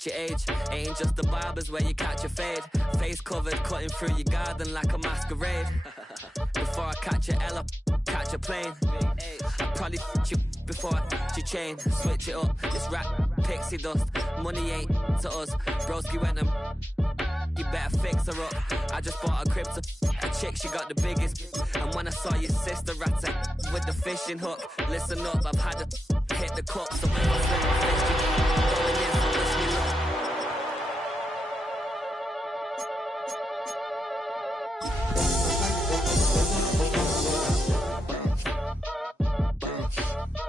match your age. Ain't just the barbers where you catch a fade. Face covered, cutting through your garden like a masquerade. Before I catch a L, catch a plane. I probably you before I your chain. Switch it up, this rap pixie dust. Money ain't to us. Broski went and you better fix her up. I just bought a crib to a chick, she got the biggest. And when I saw your sister rat with the fishing hook, listen up, I've had to hit the cup. So when I swing my fist, you going in, so wish me luck.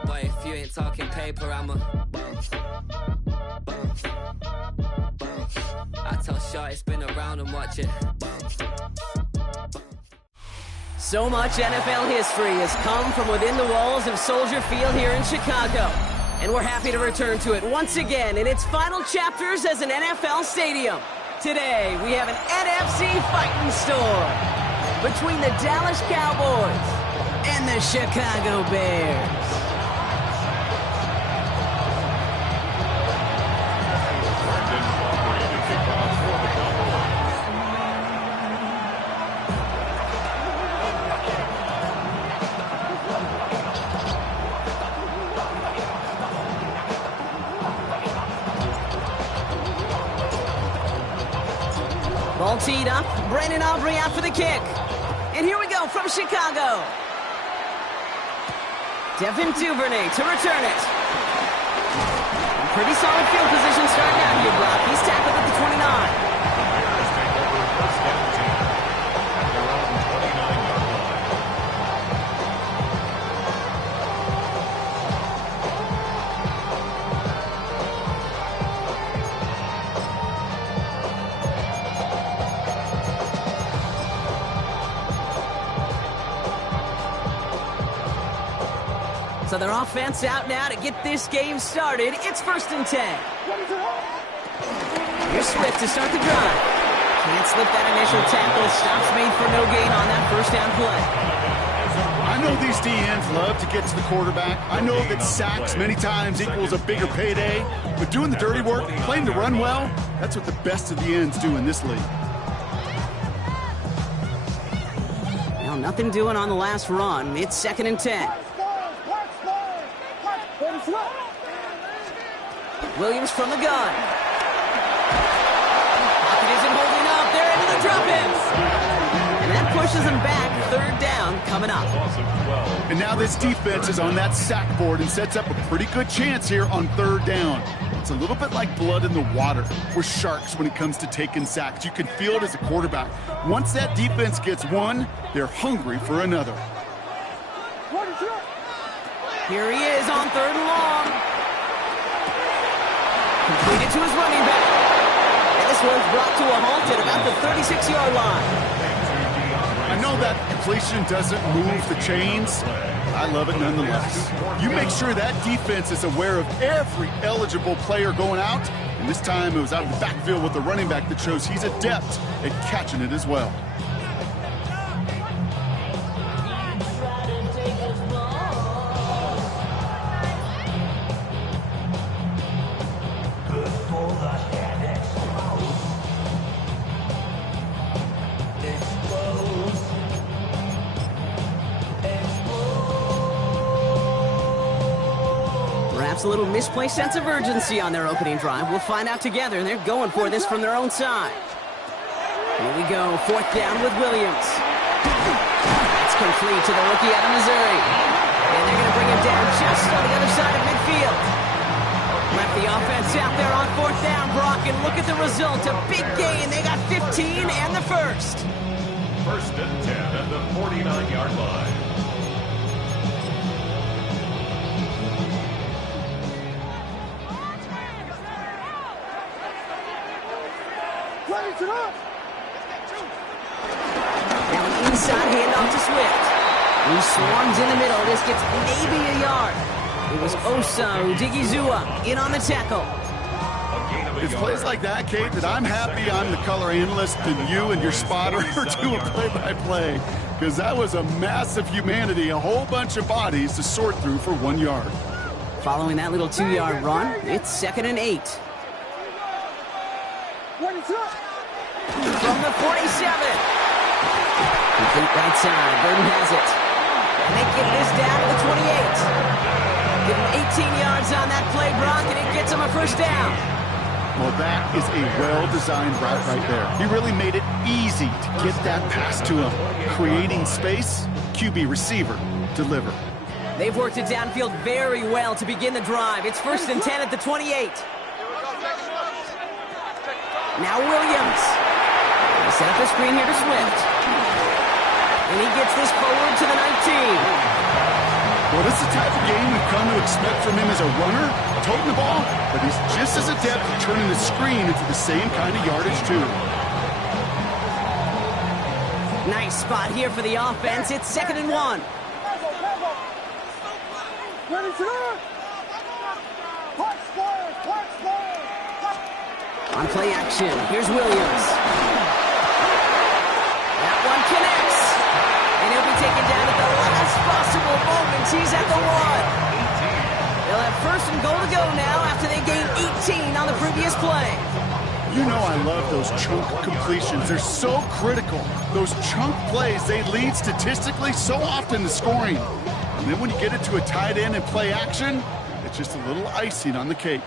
Boy, if you ain't talking paper, I'm a I tell Shorty spin around and watch it. So much NFL history has come from within the walls of Soldier Field here in Chicago. And we're happy to return to it once again in its final chapters as an NFL stadium. Today, we have an NFC fighting story between the Dallas Cowboys and the Chicago Bears. Ball teed up, Brandon Aubrey out for the kick. And here we go from Chicago. Devin Duvernay to return it. Pretty solid field position starting out here, Brock. He's tackled at the 29. So their offense out now to get this game started. It's 1st and 10. Here's Swift to start the drive. Can't slip that initial tackle. Stops made for no gain on that first down play. I know these DNs love to get to the quarterback. I know that sacks many times equals a bigger payday. But doing the dirty work, playing to run well, that's what the best of the ends do in this league. Well, nothing doing on the last run. It's 2nd and 10. Williams from the gun. Pocket isn't holding up. They're into the drop-ins. And that pushes them back. 3rd down coming up. And now this defense is on that sack board and sets up a pretty good chance here on 3rd down. It's a little bit like blood in the water with sharks when it comes to taking sacks. You can feel it as a quarterback. Once that defense gets one, they're hungry for another. Here he is on 3rd and long. Completed to his running back. And this one's brought to a halt at about the 36-yard line. I know that completion doesn't move the chains. I love it nonetheless. You make sure that defense is aware of every eligible player going out. And this time it was out of the backfield with the running back that shows he's adept at catching it as well. A little misplaced sense of urgency on their opening drive. We'll find out together, and they're going for this from their own side. Here we go, 4th down with Williams. That's complete to the rookie out of Missouri. And they're going to bring him down just on the other side of midfield. Left the offense out there on 4th down, Brock, and look at the result. A big gain. They got 15 and the first. 1st and 10 at the 49-yard line. Now an inside handoff to Swift. He swarms in the middle. This gets maybe a yard. It was Osa Odigizua in on the tackle. It's plays like that, Kate, that I'm happy I'm the color analyst and you and your spotter are doing play-by-play. Because that was a massive humanity, a whole bunch of bodies to sort through for 1 yard. Following that little 2-yard run, it's 2nd and 8. From the 47. Complete right side. Burden has it. And they get this down to the 28. Give him 18 yards on that play, Brock, and it gets him a first down. Well, that is a well-designed route right there. He really made it easy to get that pass to him. Creating space, QB receiver, deliver. They've worked it downfield very well to begin the drive. It's 1st and 10 at the 28. Now Williams. They set up the screen here to Swift. And he gets this forward to the 19. Well, this is the type of game we've come to expect from him as a runner, toting the ball, but he's just as adept at turning the screen into the same kind of yardage, too. Nice spot here for the offense. It's 2nd and 1. On play action, here's Williams. That one connects. And he'll be taken down at the last possible moment. He's at the 1. They'll have 1st and goal to go now after they gained 18 on the previous play. You know I love those chunk completions. They're so critical. Those chunk plays, they lead statistically so often to scoring. And then when you get it to a tight end and play action, it's just a little icing on the cake.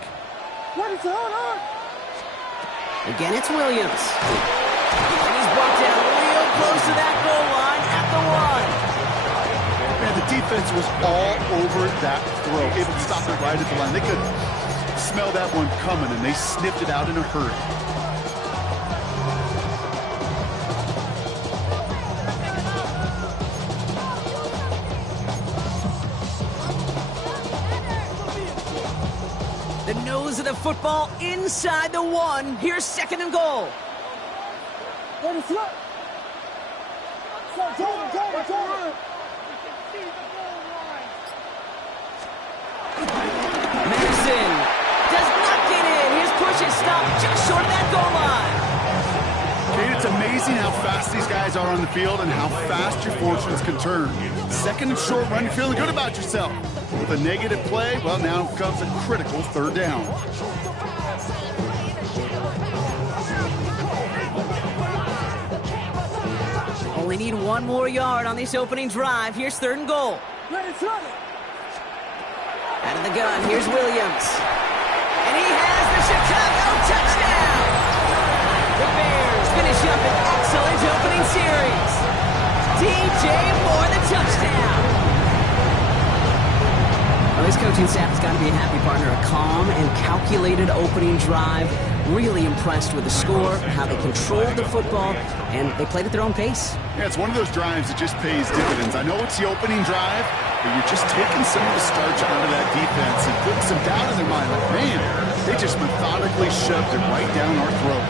Again, it's Williams. And he's brought down real close to that goal line at the 1. Man, the defense was all over that throw, able to stop it right at the line. They could smell that one coming, and they sniffed it out in a hurry. The nose of the football inside the 1. Here's 2nd and goal. Madison does not get in. His push is stopped just short of that goal line. Kate, it's amazing how fast these guys are on the field and how fast your fortunes can turn. 2nd and short run, you're feeling good about yourself. With a negative play, well, now comes a critical 3rd down. Only need 1 more yard on this opening drive. Here's 3rd and goal. Out of the gun, here's Williams. And he has the Chicago touchdown! The Bears finish up an excellent opening series. DJ Moore, the touchdown! Well, this coaching staff has got to be a happy partner. A calm and calculated opening drive. Really impressed with the score, how they controlled the football, and they played at their own pace. Yeah, it's one of those drives that just pays dividends. I know it's the opening drive, but you're just taking some of the starch out of that defense and putting some doubt in their mind. Like, man, they just methodically shoved it right down our throat.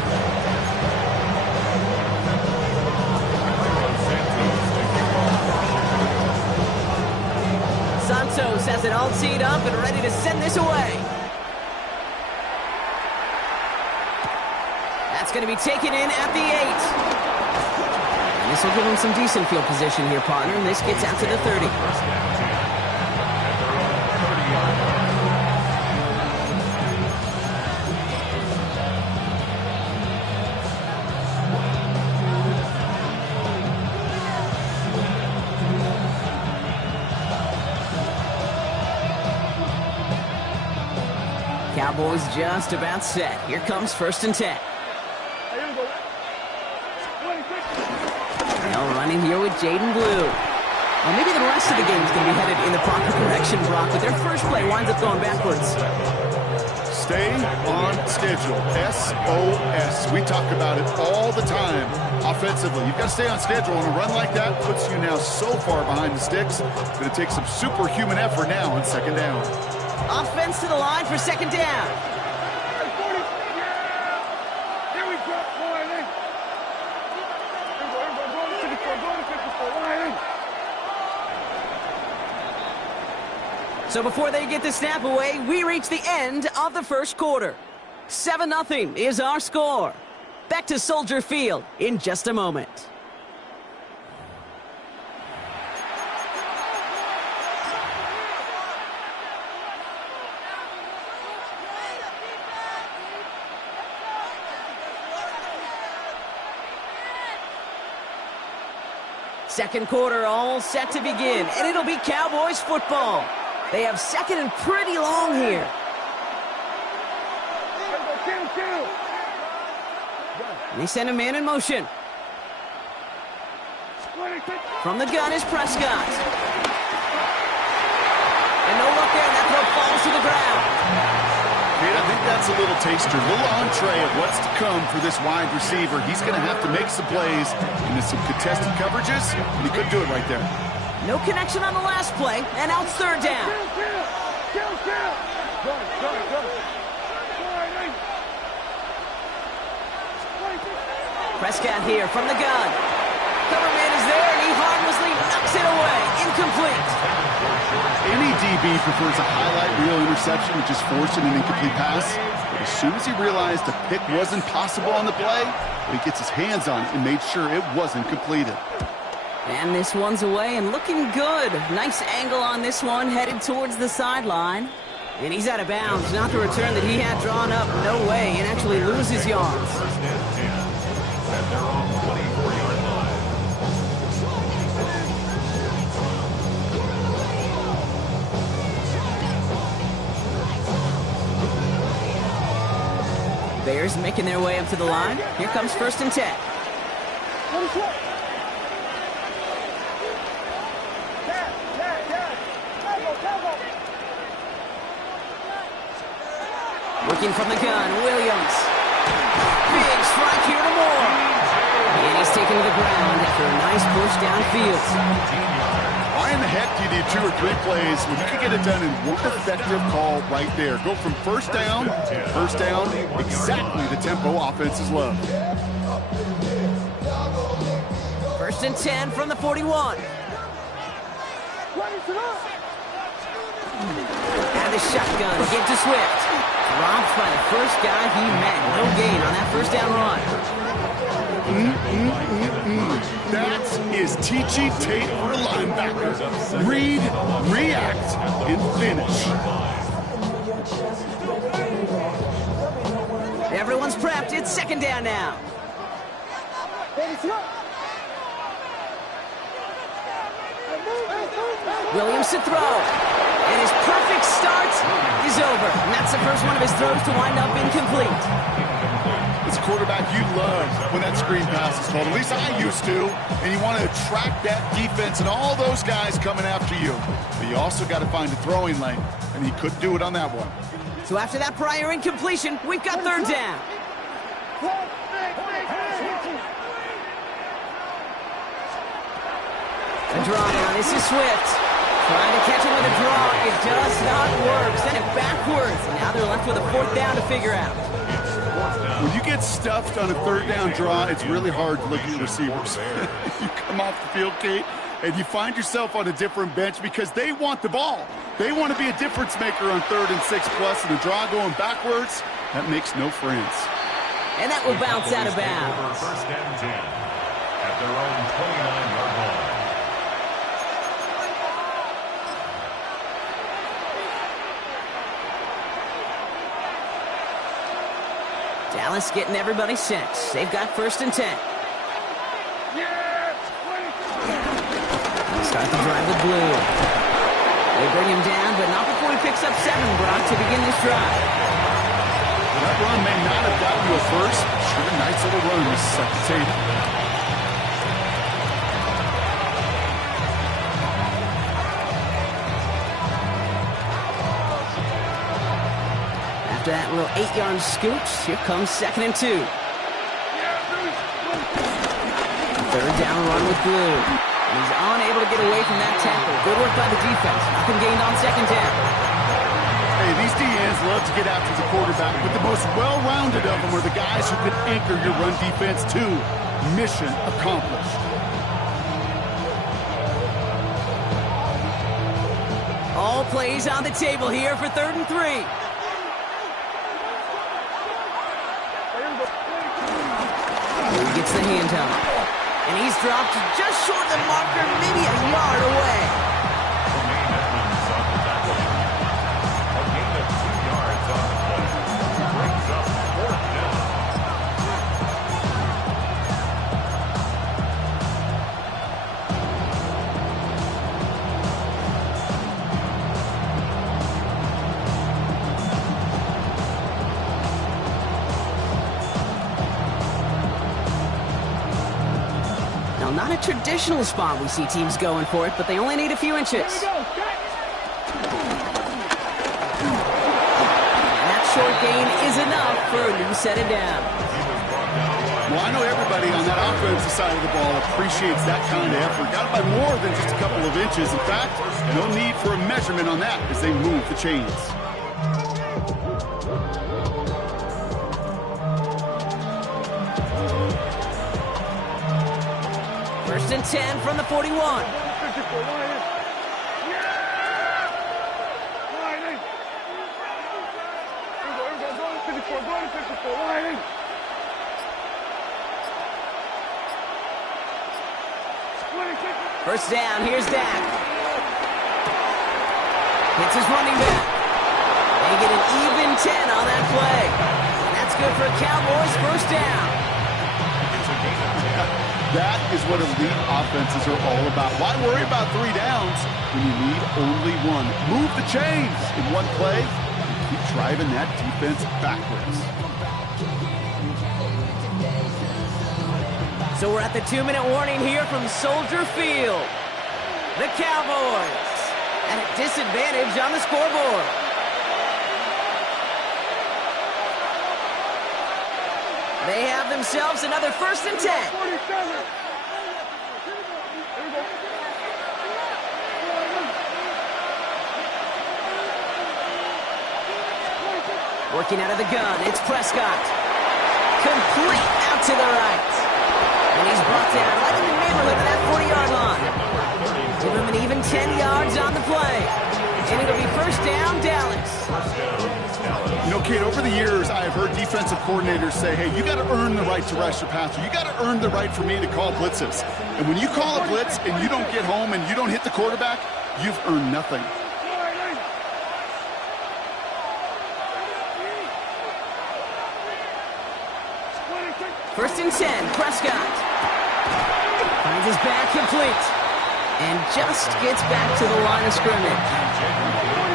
Santos has it all teed up and ready to send this away. That's going to be taken in at the 8. And this will give him some decent field position here, partner, and this gets out to the 30. Cowboys just about set. Here comes 1st and 10. Now running here with Jaden Blue. Well, maybe the rest of the game is going to be headed in the proper direction, Brock, but their first play winds up going backwards. Stay on schedule. SOS. We talk about it all the time offensively. You've got to stay on schedule, and a run like that puts you now so far behind the sticks that it takes some superhuman effort now on 2nd down. Offense to the line for 2nd down. So before they get the snap away, we reach the end of the first quarter. 7-0 is our score. Back to Soldier Field in just a moment. Second quarter all set to begin, and it'll be Cowboys football. They have second and pretty long here. And they send a man in motion. From the gun is Prescott. And no luck there, and that throw falls to the ground. Kate, I think that's a little taster, a little entree of what's to come for this wide receiver. He's going to have to make some plays into some contested coverages, and he couldn't do it right there. No connection on the last play, and now it's third down. Prescott here from the gun. Cover man is there, and he harmlessly knocks it away. Incomplete. Any DB prefers a highlight reel interception to just forcing an incomplete pass. But as soon as he realized a pick wasn't possible on the play, he gets his hands on it and made sure it wasn't completed. And this one's away and looking good. Nice angle on this one, headed towards the sideline. And he's out of bounds. Not the return that he had drawn up. No way. And actually loses yards. First and 10 at their own 24-yard line. Bears making their way up to the line. Here comes first and 10. Working from the gun, Williams. Big strike here to Moore. And he's taken to the ground after a nice push downfield. Why in the heck do you need 2 or 3 plays when you can get it done in one effective call right there? Go from first down, exactly the tempo offenses love. First and 10 from the 41. And the shotgun, get to Swift. Dropped by the first guy he met. No gain on that first down run. That is teaching tape for a linebacker. Read, react, and finish. Everyone's prepped. It's second down now. Williams to throw. And his perfect start is over. And that's the first one of his throws to wind up incomplete. As a quarterback, you love when that screen pass is called. At least I used to. And you want to attract that defense and all those guys coming after you. But you also got to find a throwing lane. And he couldn't do it on that one. So after that prior incompletion, we've got third down. A draw now. This is Swift. Trying to catch him with a draw. It does not work. Send it backwards. And now they're left with a fourth down to figure out. When you get stuffed on a third down draw, it's really hard to look at your receivers. You come off the field, Kate, and you find yourself on a different bench because they want the ball. They want to be a difference maker on 3rd and 6+, and a draw going backwards, that makes no friends. And that will bounce out of bounds. First and 10 at their own 29-yard line. Dallas getting everybody set. They've got first and 10. They start the drive with Blue. They bring him down, but not before he picks up 7, Brock, to begin this drive. That run may not have gotten you a first, but sure, nice little run to set the table. After that little 8-yard scooch, here comes 2nd and 2. Third down run with Blue. He's unable to get away from that tackle. Good work by the defense. Nothing gained on 2nd down. Hey, these DNs love to get after the quarterback, but the most well-rounded of them are the guys who can anchor your run defense too. Mission accomplished. All plays on the table here for 3rd and 3. He gets the handoff. And he's dropped just short of the marker, maybe a yard away. A gain of 2 yards on the play. Brings up 4th down. not a traditional spot we see teams going for it, but they only need a few inches. And that short gain is enough for a new set of downs. Well, I know everybody on that offensive side of the ball appreciates that kind of effort. Got it by more than just a couple of inches. In fact, no need for a measurement on that as they move the chains. First and 10 from the 41. First down, here's Dak. Hits his running back. They get an even 10 on that play. And that's good for a Cowboys first down. That is what elite offenses are all about. Why worry about 3 downs when you need only one? Move the chains in one play and keep driving that defense backwards. So we're at the 2-minute warning here from Soldier Field. The Cowboys at a disadvantage on the scoreboard. They have themselves another first and 10. Working out of the gun, it's Prescott. Complete out to the right. And he's brought down right in the neighborhood of that 40-yard line. Give him an even 10 yards on the play. And it'll be first down, Dallas. You know, Kate, over the years, I have heard defensive coordinators say, hey, you got to earn the right to rush your passer. You got to earn the right for me to call blitzes. And when you call a blitz and you don't get home and you don't hit the quarterback, you've earned nothing. First and 10, Prescott. Finds his back complete. And just gets back to the line of scrimmage.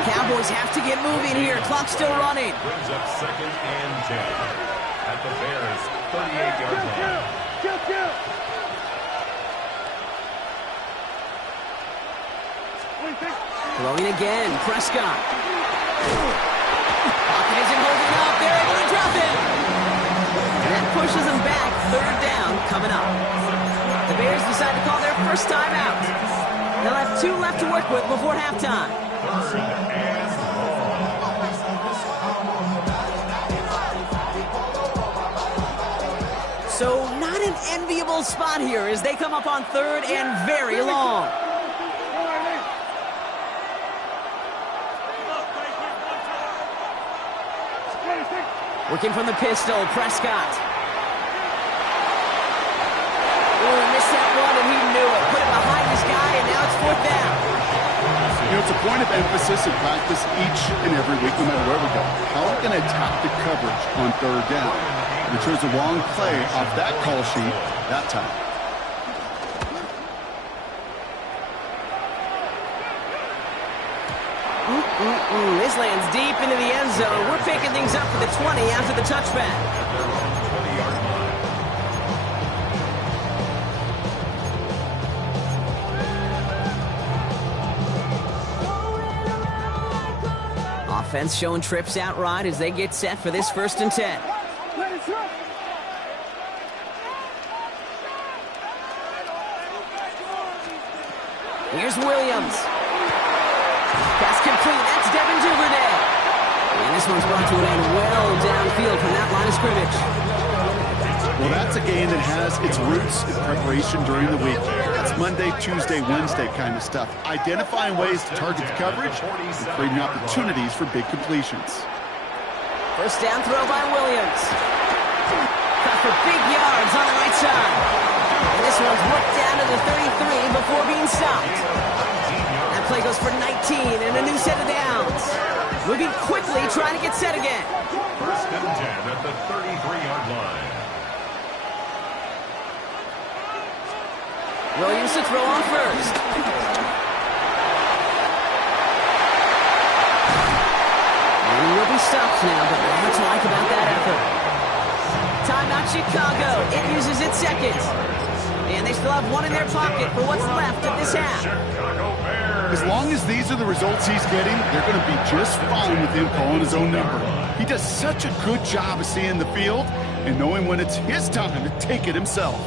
Cowboys have to get moving here. Clock's still running. Brings up second and 10 at the Bears' 38-yard line. Throwing again, Prescott. Pocket isn't holding up. They're able to drop him. And that pushes them back. Third down coming up. The Bears decide to call their first time out. They'll have 2 left to work with before halftime. Third and long. So not an enviable spot here as they come up on third and very long. Working from the pistol, Prescott. Oh, missed that one, and he knew it. Put it behind his guy, and now it's fourth down. You know, it's a point of emphasis in practice each and every week, no matter where we go. How are we going to attack the coverage on third down? We chose the wrong play off that call sheet that time. This lands deep into the end zone. We're picking things up for the 20 after the touchback. 20-yard line. Offense showing trips outright as they get set for this first and 10. Here's Williams. Pass complete. That's Devin Duvernay. And this one's brought to an end well downfield from that line of scrimmage. Well, that's a game that has its roots in preparation during the week. That's Monday, Tuesday, Wednesday kind of stuff. Identifying ways to target the coverage and creating opportunities for big completions. First down throw by Williams. Cut for big yards on the right side. And this one's worked down to the 33 before being stopped. That play goes for 19 and a new set of downs. Moving quickly, trying to get set again. First and 10 at the 33-yard line. Williams to throw on first. And will be stopped now, but what to like about that effort? Timeout Chicago. It uses its second. And they still have one in their pocket for what's left of this half. Chicago Bears. As long as these are the results he's getting, they're going to be just fine with him calling his own number. He does such a good job of seeing the field and knowing when it's his time to take it himself.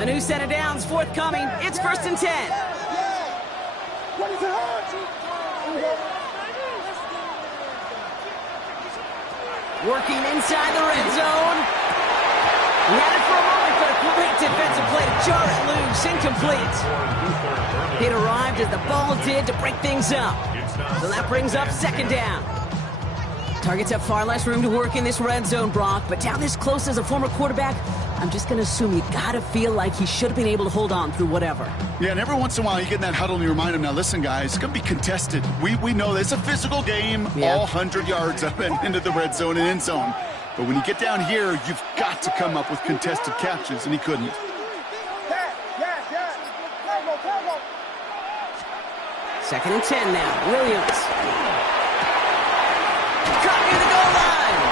A new set of downs forthcoming. It's 1st and 10. Working inside the red zone. He had it for a moment, but a great defensive play to jar it loose. Incomplete. It arrived as the ball did to break things up. So that brings up 2nd down. Targets have far less room to work in this red zone, Brock, but down this close as a former quarterback, I'm just going to assume you got to feel like he should have been able to hold on through whatever. Yeah, and every once in a while you get in that huddle and you remind him, now listen, guys, it's going to be contested. We know this. It's a physical game, all 100 yards up and into the red zone and end zone. But when you get down here, you've got to come up with contested catches, and he couldn't. Second and 10 now. Williams. Caught near the goal line.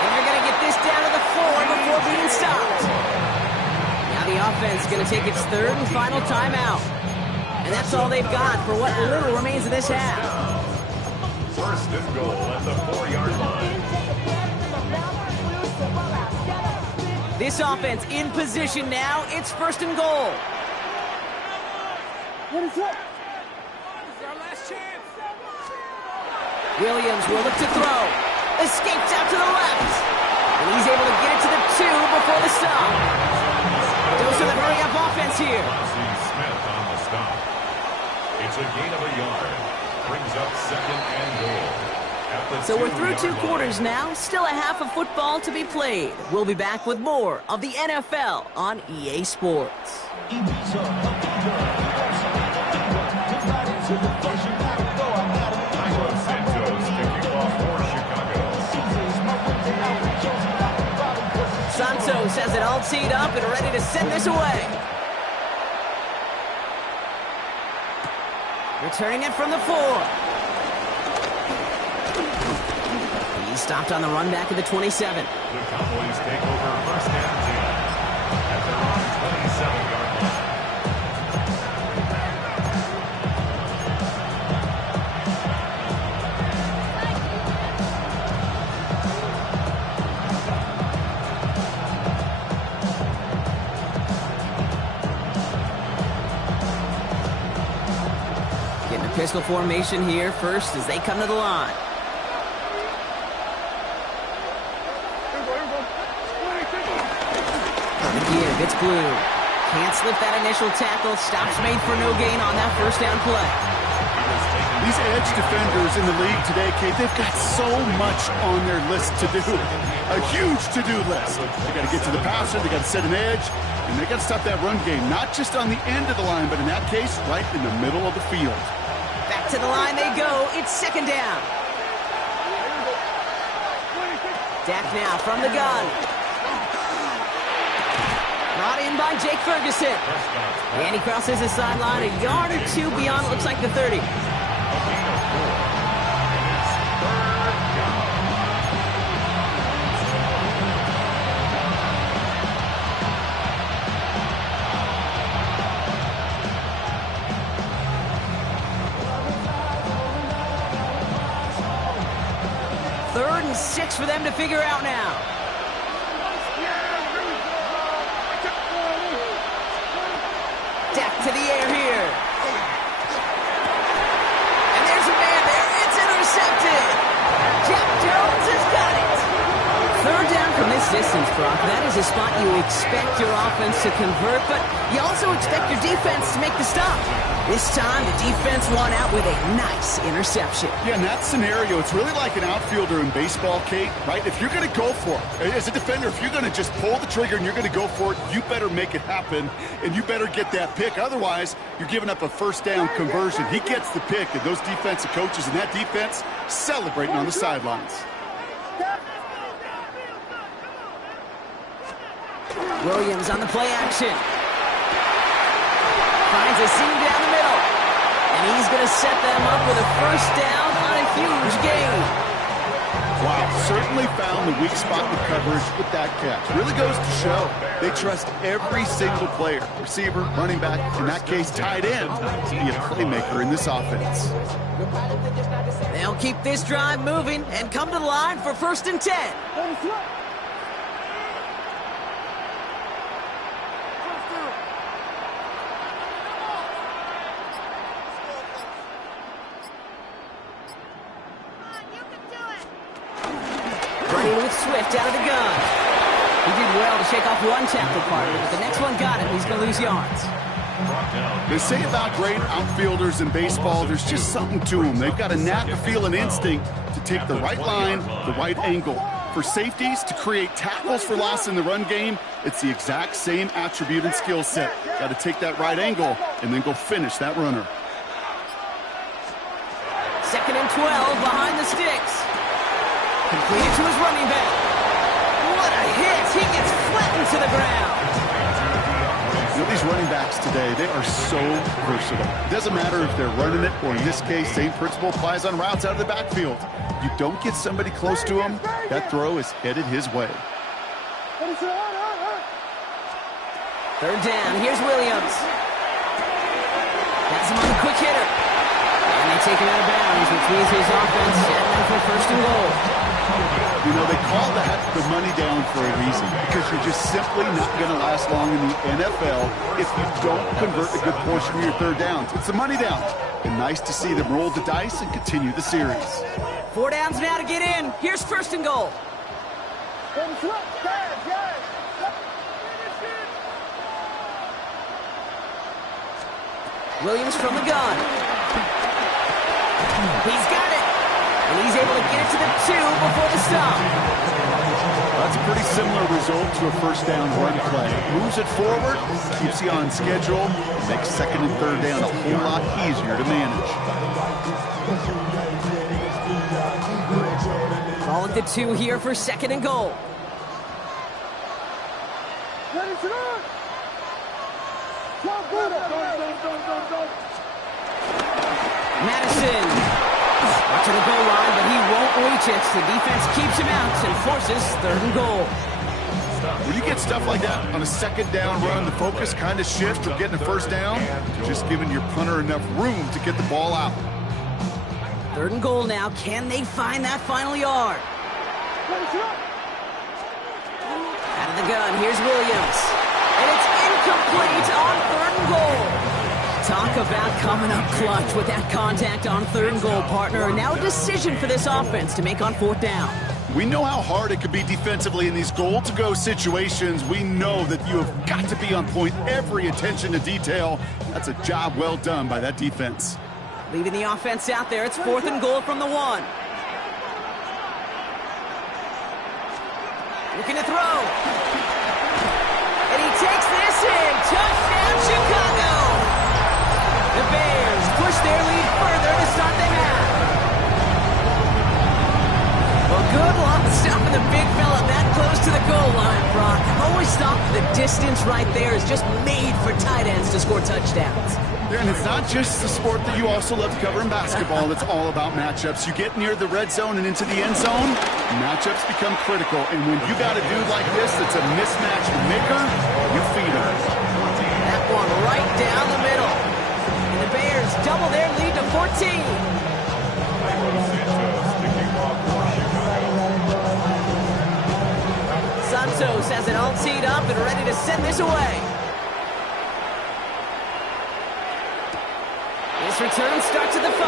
And they're going to get this down to the 4 before being stopped. Now the offense is going to take its 3rd and final timeout. And that's all they've got for what little remains of this half. 1st and goal at the 4-yard line. This offense in position now. It's 1st and goal. Williams will look to throw. Escapes out to the left. And he's able to get it to the 2 before the stop. Those are the hurry-up offense here. Smith on the stop. It's a gain of a yard. Brings up 2nd and goal. So we're through 2 quarters now. Still a half of football to be played. We'll be back with more of the NFL on EA Sports. Santos has it all teed up and ready to send this away. Returning it from the 4. He's stopped on the run back at the 27. The Cowboys take over 1st and 10 at their own 27-yard line. Getting a pistol formation here first as they come to the line. It's blue. Can't slip that initial tackle. Stops made for no gain on that 1st down play. These edge defenders in the league today, Kate, they've got so much on their list to do. A huge to-do list. They got to get to the passer, they got to set an edge, and they got to stop that run game. Not just on the end of the line, but in that case, right in the middle of the field. Back to the line they go. It's 2nd down. Dak now from the gun. Brought in by Jake Ferguson. And he crosses the sideline a yard or 2 beyond, it looks like the 30. Third and 6 for them to figure out now. Dak to the air here. And there's a man there. It's intercepted. Jack Jones has got it. 3rd down from this distance, Brock. That is a spot you expect your offense to convert, but you also expect your defense to make the stop. This time, the defense won out with a nice interception. Yeah, in that scenario, it's really like an outfielder in baseball, Kate, right? If you're going to go for it, as a defender, if you're going to just pull the trigger and you're going to go for it, you better make it happen, and you better get that pick. Otherwise, you're giving up a 1st down conversion. He gets the pick, and those defensive coaches and that defense celebrating on the sidelines. Williams on the play action. Finds a seam down the middle. And he's going to set them up with a 1st down on a huge gain. Wow, certainly found the weak spot in the coverage with that catch. Really goes to show they trust every single player, receiver, running back, in that case tight end, to be a playmaker in this offense. They'll keep this drive moving and come to the line for 1st and 10. Running with Swift out of the gun. He did well to shake off one tackle partner, but the next one got him. He's going to lose yards. They say about great outfielders in baseball, there's just something to them. They've got a knack, a feel, and instinct to take the right line, the right angle. For safeties, to create tackles for loss in the run game, it's the exact same attribute and skill set. Got to take that right angle and then go finish that runner. 2nd and 12 behind the sticks. Completed to his running back. What a hit! He gets flattened to the ground. You know, these running backs today, they are so versatile. It doesn't matter if they're running it, or in this case, same principle applies on routes out of the backfield. You don't get somebody close to him, that throw is headed his way. 3rd down, here's Williams. That's him on the quick hitter. And they take him out of bounds, which means his offense setting up for 1st and goal. You know, they call that the money down for a reason, because you're just simply not going to last long in the NFL if you don't convert a good portion of your 3rd downs. It's the money down. And nice to see them roll the dice and continue the series. 4 downs now to get in. Here's 1st and goal. Williams from the gun. He's got it. And he's able to get it to the 2 before the stop. That's a pretty similar result to a 1st down run play. Moves it forward, keeps you on schedule, makes 2nd and 3rd down a whole lot easier to manage. Calling the 2 here for 2nd and goal. Madison to the goal line, but he won't reach it. The defense keeps him out and forces 3rd and goal. When you get stuff like that on a 2nd down run, the focus kind of shifts from getting a 1st down to just giving your punter enough room to get the ball out. 3rd and goal now. Can they find that final yard? Out of the gun, here's Williams. And it's incomplete on 3rd and goal. Talk about coming up clutch with that contact on 3rd and goal, partner. Now a decision for this offense to make on 4th down. We know how hard it could be defensively in these goal-to-go situations. We know that you have got to be on point, every attention to detail. That's a job well done by that defense. Leaving the offense out there, it's 4th and goal from the 1. Looking to throw. And he takes this in. Touchdown, Chicago! The Bears push their lead further to start the half. Well, good luck stopping the big fella that close to the goal line, Brock. I've always thought the distance right there is just made for tight ends to score touchdowns. And it's not just the sport that you also love to cover in basketball. It's all about matchups. You get near the red zone and into the end zone, matchups become critical. And when you got a dude like this that's a mismatch maker, you feed him. That one right down the middle. And the Bears double their lead to 14. Santos has it all teed up and ready to send this away. His return starts at the 5.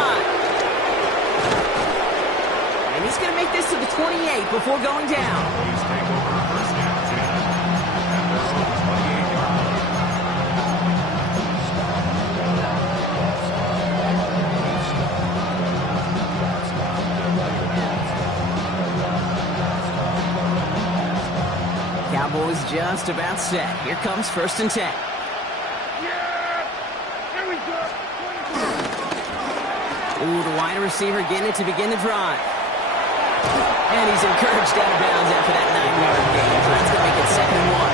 And he's going to make this to the 28 before going down. Cowboys just about set. Here comes 1st and 10. Ooh, the wide receiver getting it to begin the drive. And he's encouraged out of bounds after that 9-yard gain. So that's going to make it 2nd and 1.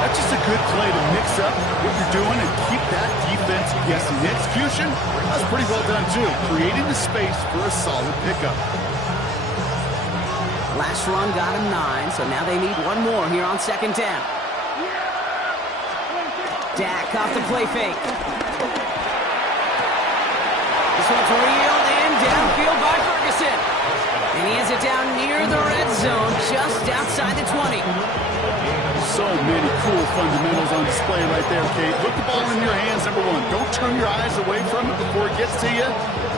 That's just a good play to mix up what you're doing and keep that defense guessing. The execution, that's pretty well done too. Creating the space for a solid pickup. Last run got him 9, so now they need one more here on second down. Dak off the play fake. This one's reeled in downfield by Ferguson. And he has it down near the red zone, just outside the 20. So many cool fundamentals on display right there, Kate. Put the ball in your hands, number one. Don't turn your eyes away from it before it gets to you.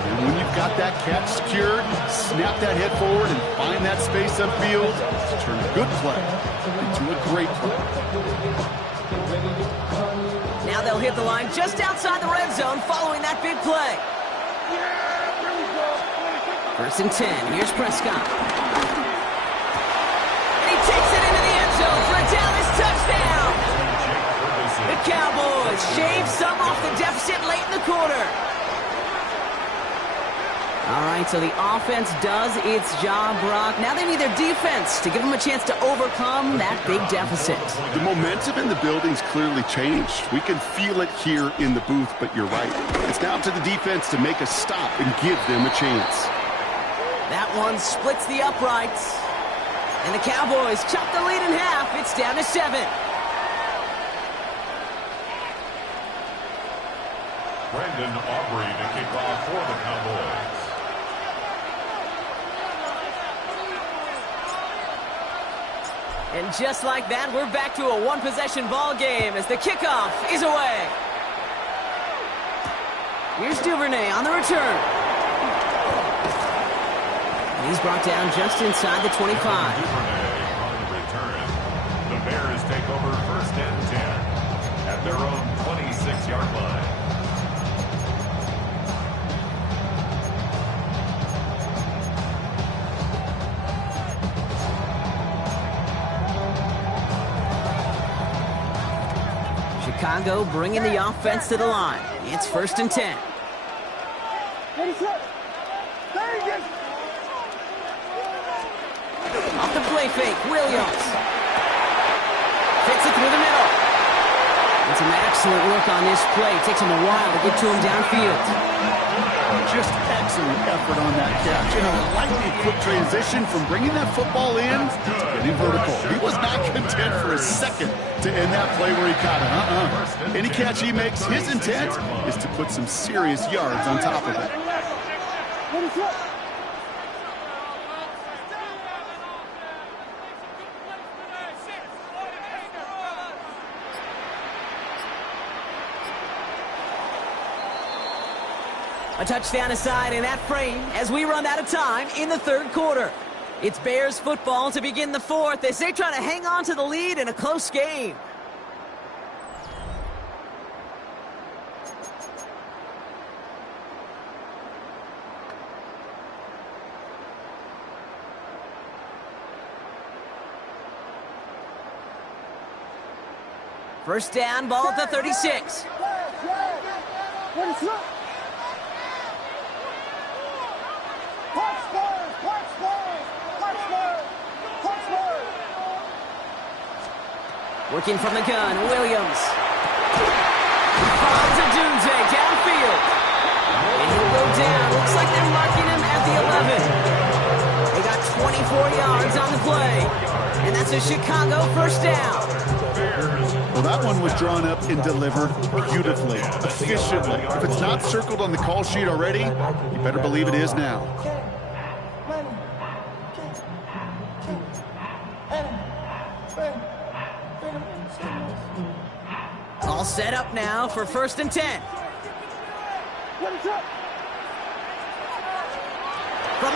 And when you've got that catch secured, snap that head forward and find that space upfield. Turn a good play into a great play. Now they'll hit the line just outside the red zone following that big play. First and 10. Here's Prescott. And he takes it into the end zone for a Dallas touchdown. The Cowboys shave some off the deficit late in the quarter. All right, so the offense does its job, Brock. Now they need their defense to give them a chance to overcome that big deficit. The momentum in the building's clearly changed. We can feel it here in the booth, but you're right. It's now to the defense to make a stop and give them a chance. That one splits the uprights. And the Cowboys chop the lead in half. It's down to 7. Brandon Aubrey to kick off for the Cowboys. And just like that, we're back to a one-possession ball game as the kickoff is away. Here's Duvernay on the return. And he's brought down just inside the 25. Duvernay on the return. The Bears take over first and 10 at their own 26-yard line. Chicago bringing the offense to the line. It's first and 10. Off the play fake, Williams. Fits it through the middle. And some excellent work on this play. Takes him a while to get to him downfield. Just excellent effort on that catch. You know, a lightning quick transition from bringing that football in to getting vertical. He was not content for a second to end that play where he caught it. Any catch he makes, his intent is to put some serious yards on top of it. A touchdown aside in that frame as we run out of time in the third quarter. It's Bears football to begin the fourth as they try to hang on to the lead in a close game. First down, ball at the 36. Working from the gun, Williams. Finds Odunze downfield. And he'll go down. Looks like they're marking him at the 11. They got 24 yards on the play. And that's a Chicago first down. Well, that one was drawn up and delivered beautifully, efficiently. If it's not circled on the call sheet already, you better believe it is now. All set up now for first and 10. From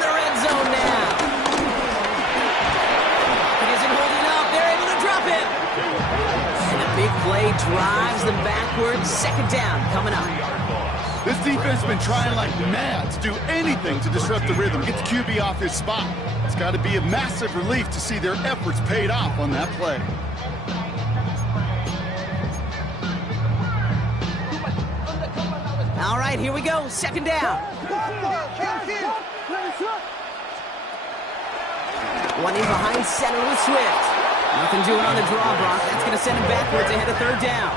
the red zone now. He isn't holding up. They're able to drop him. And a big play drives them backwards. Second down coming up. This defense has been trying like mad to do anything to disrupt the rhythm, get the QB off his spot. It's got to be a massive relief to see their efforts paid off on that play. All right, here we go. Second down. One in behind center with Swift. Nothing doing on the draw, Brock. That's going to send him backwards ahead of third down.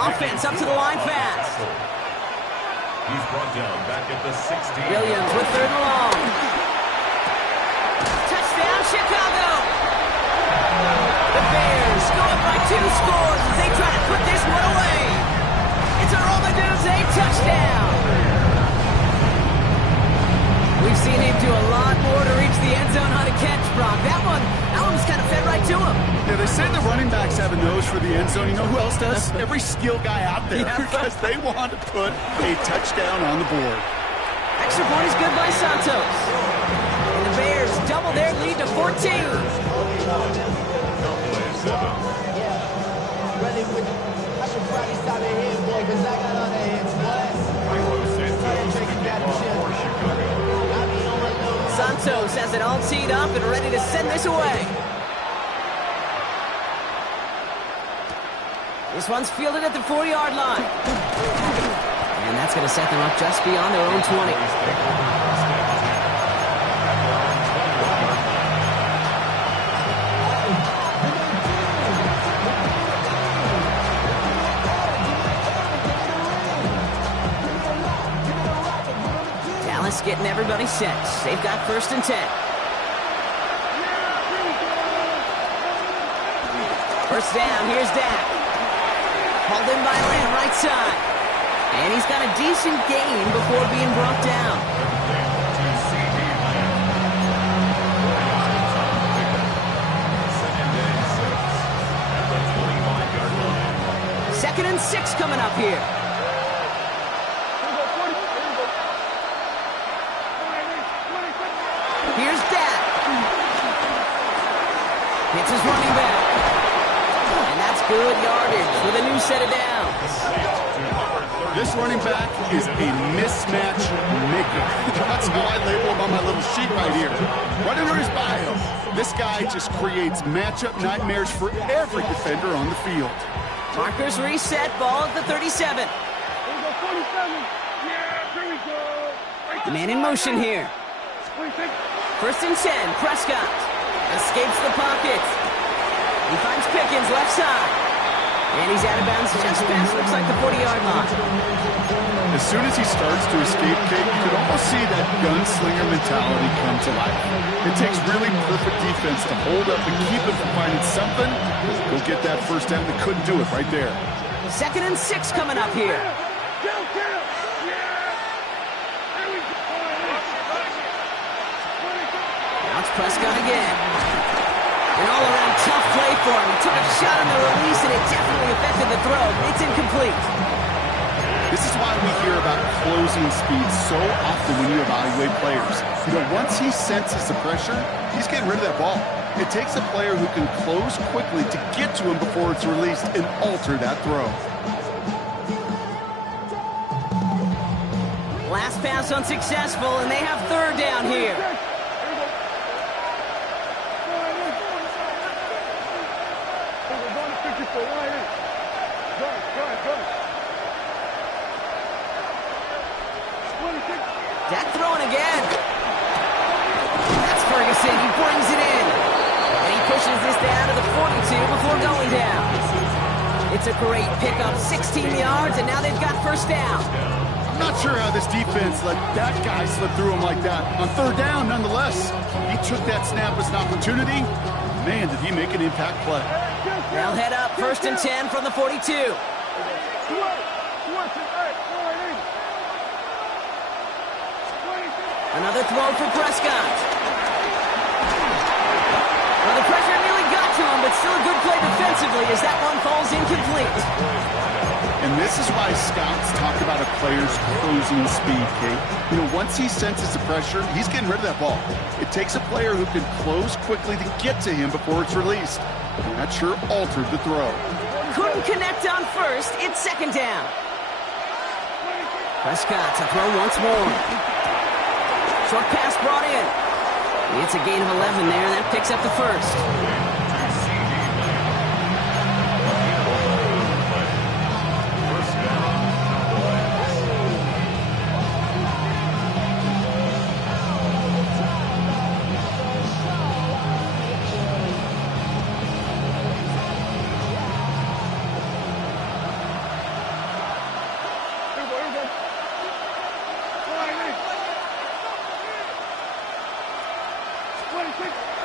Offense up to the line fast. He's brought down back at the 16. Williams with third and long. Touchdown, scores as they try to put this one away. It's a Romaduzzi touchdown. We've seen him do a lot more to reach the end zone on a catch, Brock. That one was kind of fed right to him. Yeah, they say the running backs have a nose for the end zone. You know who else does? Every skill guy out there. Yeah. Because they want to put a touchdown on the board. Extra point is good by Santos. And the Bears double their lead to 14. Santos has it all teed up and ready to send this away. This one's fielded at the 4-yard line. And that's going to set them up just beyond their own 20. Dallas getting everybody set. They've got 1st and 10. First down, here's Dak. Hauled in by Lamb, right side. And he's got a decent gain before being brought down. Second and 6 coming up here. Here's Dak. Hits his running back. And that's good yardage with a new set of downs. This running back is a mismatch maker. That's how I label him on my little sheet right here. Right under his bio. This guy just creates matchup nightmares for every defender on the field. Markers reset, ball at the 37. Man in motion here. 1st and 10, Prescott escapes the pocket. He finds Pickens left side. And he's out of bounds just past, looks like the 40-yard line. As soon as he starts to escape, Kate, you can almost see that gunslinger mentality come to life. It takes really perfect defense to hold up and keep him from finding something. He'll get that first down. They couldn't do it right there. 2nd and 6 coming up here. Now it's Prescott again. An all-around tough play for him. He took a shot on the release, and it definitely affected the throw. It's incomplete. This is why we hear about closing speed so often when you evaluate players. You know, once he senses the pressure, he's getting rid of that ball. It takes a player who can close quickly to get to him before it's released and alter that throw. Last pass unsuccessful, and they have 3rd down here. Dak throwing again. That's Ferguson. He brings it in. And he pushes this down to the 42 before going down. It's a great pickup, 16 yards, and now they've got 1st down. I'm not sure how this defense let that guy slip through him like that. On 3rd down, nonetheless, he took that snap as an opportunity. Man, did he make an impact play. They'll head up 1st and 10 from the 42. Another throw for Prescott. Well, the pressure nearly got to him, but still a good play defensively as that one falls incomplete. And this is why scouts talk about a player's closing speed, Kate. You know, once he senses the pressure, he's getting rid of that ball. It takes a player who can close quickly to get to him before it's released. And that sure altered the throw. Couldn't connect on 1st. It's 2nd down. Prescott to throw once more. Short pass brought in. It's a gain of 11 there, and that picks up the 1st.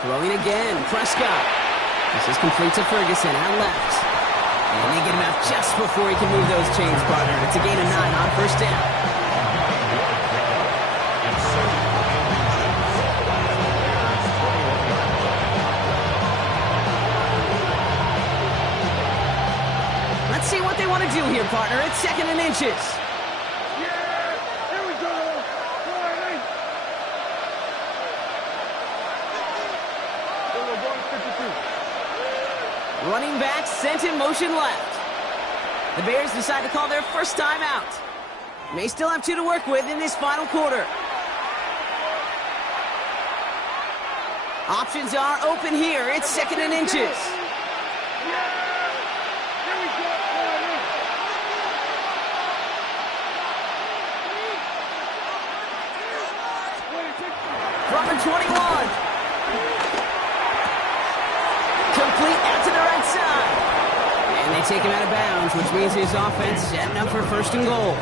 Throwing again, Prescott. This is complete to Ferguson, out left. And they get him out just before he can move those chains, partner. It's a gain of 9 on first down. Let's see what they want to do here, partner. It's 2nd and inches. Running back sent in motion left. The Bears decide to call their first time out. May still have 2 to work with in this final quarter. Options are open here. It's 2nd and inches. From the 21. Complete out to the right side. And they take him out of bounds, which means his offense setting up for 1st and goal.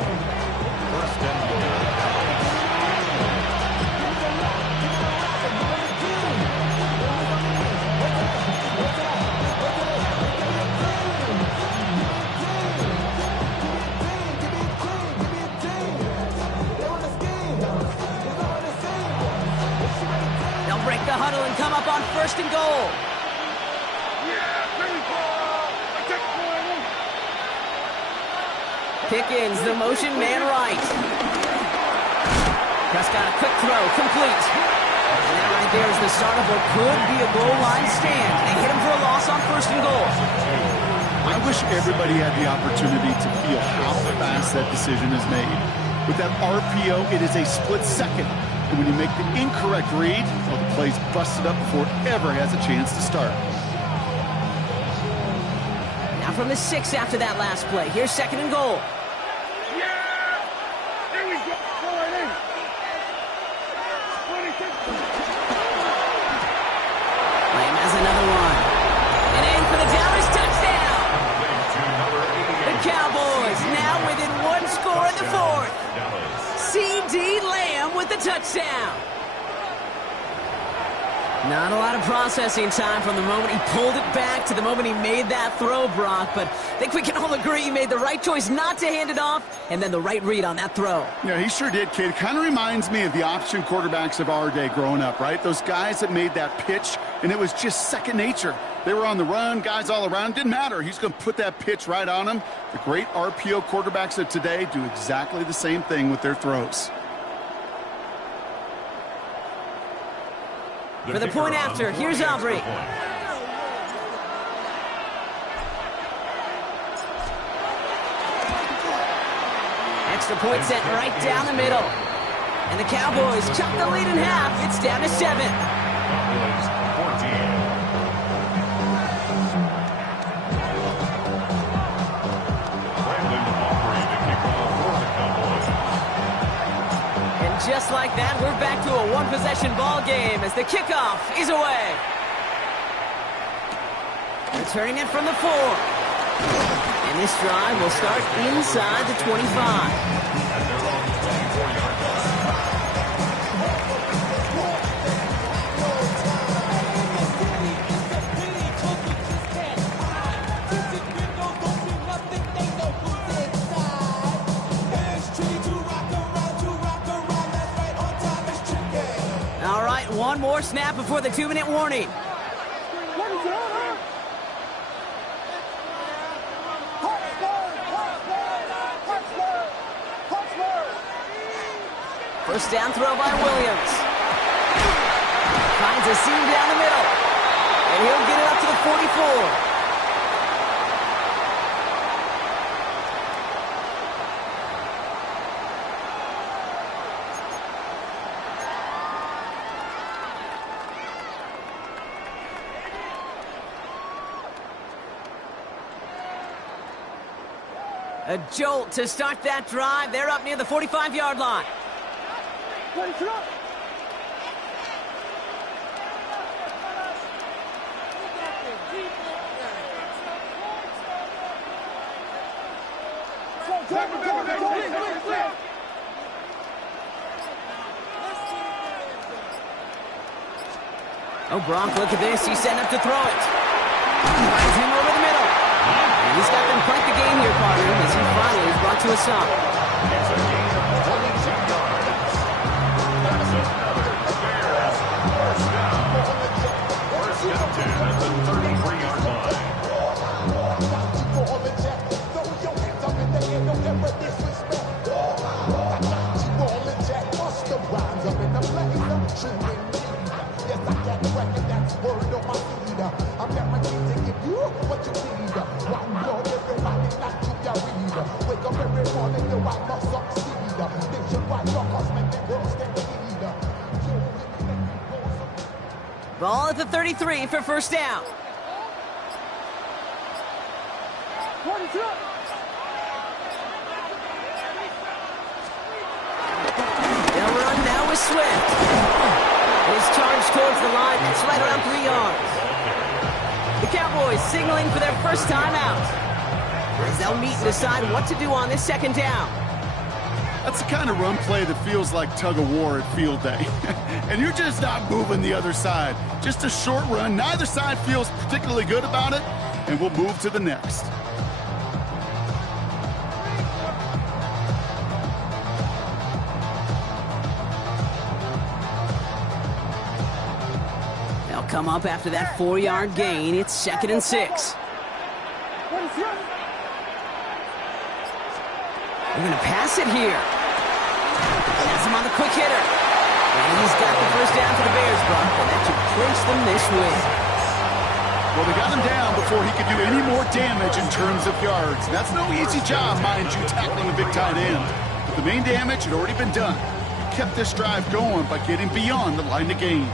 They'll break the huddle and come up on 1st and goal. Pickens, the motion man right. Prescott, a quick throw, complete. And that right there is the start of what could be a goal line stand. They hit him for a loss on 1st and goal. I wish everybody had the opportunity to feel how fast that decision is made. With that RPO, it is a split second. And when you make the incorrect read, well, the play's busted up before it ever has a chance to start. Now from the 6 after that last play. Here's 2nd and goal. Lamb has another one. And in for the Dallas touchdown. The Cowboys now within 1 score in the 4th. C.D. Lamb with the touchdown. Not a lot of processing time from the moment he pulled it back to the moment he made that throw, Brock. But I think we can all agree he made the right choice not to hand it off, and then the right read on that throw. Yeah, he sure did, kid. Kind of reminds me of the option quarterbacks of our day growing up, right? Those guys that made that pitch, and it was just second nature. They were on the run, guys all around. Didn't matter. He's going to put that pitch right on him. The great RPO quarterbacks of today do exactly the same thing with their throws. For the point after, here's Aubrey. Extra point set right down the middle. And the Cowboys chop the lead in half. It's down to 7. Cowboys 14. Brandon Aubrey, the kickoff for the Cowboys. And just like that, we're back to a one-possession ball game as the kickoff is away. Returning it from the 4. And this drive will start inside the 25. All right, one more snap before the 2-minute warning. First down throw by Williams. Finds a seam down the middle. And he'll get it up to the 44. A jolt to start that drive. They're up near the 45-yard line. Oh, Brock, look at this. He's setting up to throw it. Finds him over the middle. He's got them quite the game here, partner, as he finally is brought to a stop. It's a gain of 22 yards. That's another Bears first down. First and 10 at the 33-yard line. Ball at the 33 for first down. They'll run now with Swift. His charge towards the line. It's right around 3 yards. The Cowboys signaling for their first time out, as they'll meet and decide what to do on this second down. That's the kind of run play that feels like tug-of-war at field day. And you're just not moving the other side. Just a short run. Neither side feels particularly good about it, and we'll move to the next. They'll come up after that 4-yard gain. It's 2nd and 6. They're going to pass it here. Has him on the quick hitter. And he's got the first down for the Bears, Buck, and that should clinch them this win. Well, they got him down before he could do any more damage in terms of yards. That's no easy job, mind you, tackling a big tight end. But the main damage had already been done. You kept this drive going by getting beyond the line of gain.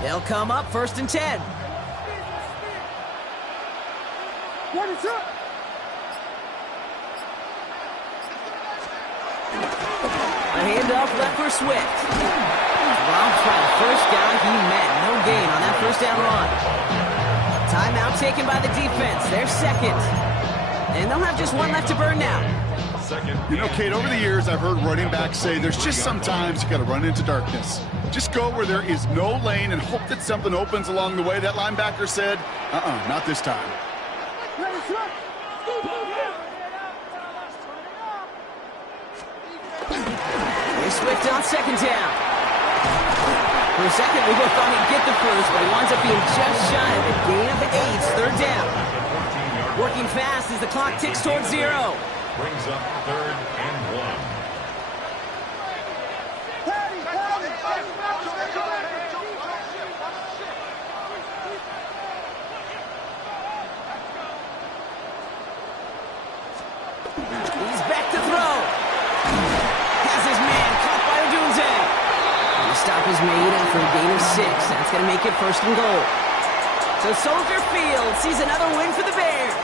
They'll come up 1st and 10. A handoff left for Swift. Robbed by the first down he met. No gain on that first down run. Timeout taken by the defense. They're second. And they'll have just one left to burn now. You know, Kate, over the years, I've heard running backs say there's just sometimes you got to run into darkness. Just go where there is no lane and hope that something opens along the way. That linebacker said, not this time. Here's Swift on second down. For a second, we both thought he'd get the first, but he winds up being just shy of a gain of 8, 3rd down. Working fast as the clock ticks towards 0. Brings up 3rd and 1. He's back to throw. Has his man caught by Odunze. And the stop is made after a gain of 6. That's going to make it 1st and goal. So Soldier Field sees another win for the Bears.